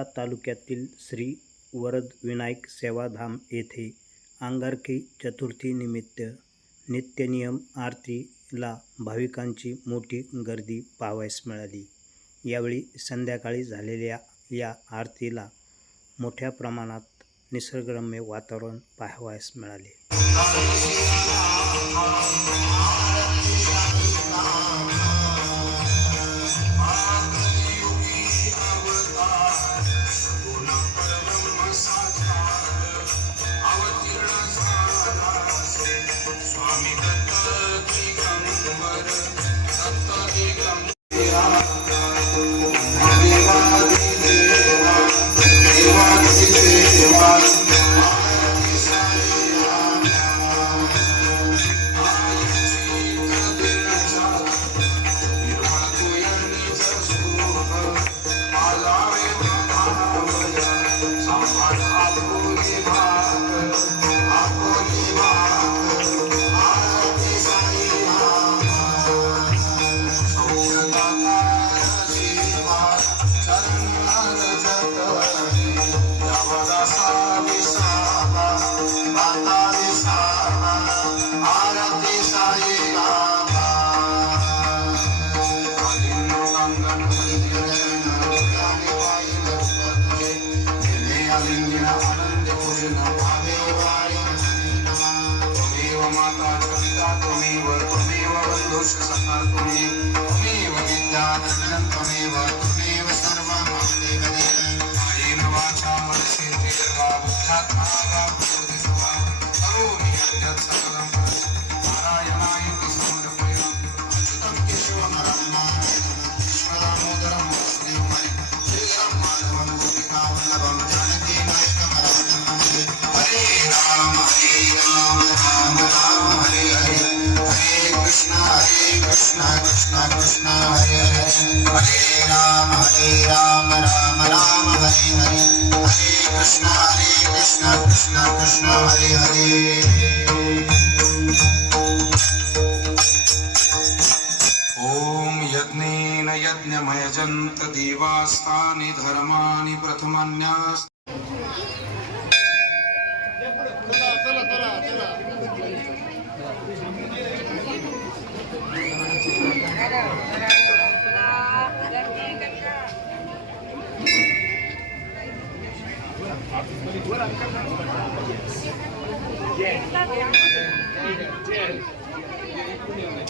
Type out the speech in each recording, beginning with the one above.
औसा तालुक्यातील श्री वरद विनायक सेवाधाम येथे अंगारकी चतुर्थीनिमित्त नित्यनियम आरतीला भाविकांची मोठी गर्दी पाहावयास मिळाली. यावेळी संध्याकाळी झालेल्या या आरतीला मोठ्या प्रमाणात निसर्गरम्य वातावरण पाहावयास मिळाले. त्वमेव त्वमेव त्वमेव त्वमेव त्वमेव त्वमेव सर्वं देवदेव कायेन वाचा वा प्रकृतिस्वा करोमि हरे राम राम राम हरे हरे हरे कृष्ण हरे कृष्ण कृष्ण कृष्ण हरे हरे। ॐ यज्ञेन यज्ञमयजन्त देवास्तानि धर्माणि प्रथमन्यास् Yes. Yes. yes. yes.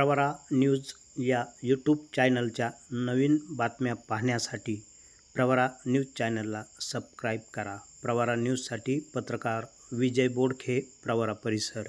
Pravara news या यूट्यूब चॅनलच्या नवीन बातम्या पाहण्यासाठी प्रवरा न्यूज चॅनलला सबस्क्राईब करा. प्रवरा न्यूजसाठी पत्रकार विजय बोडखे प्रवरा परिसर.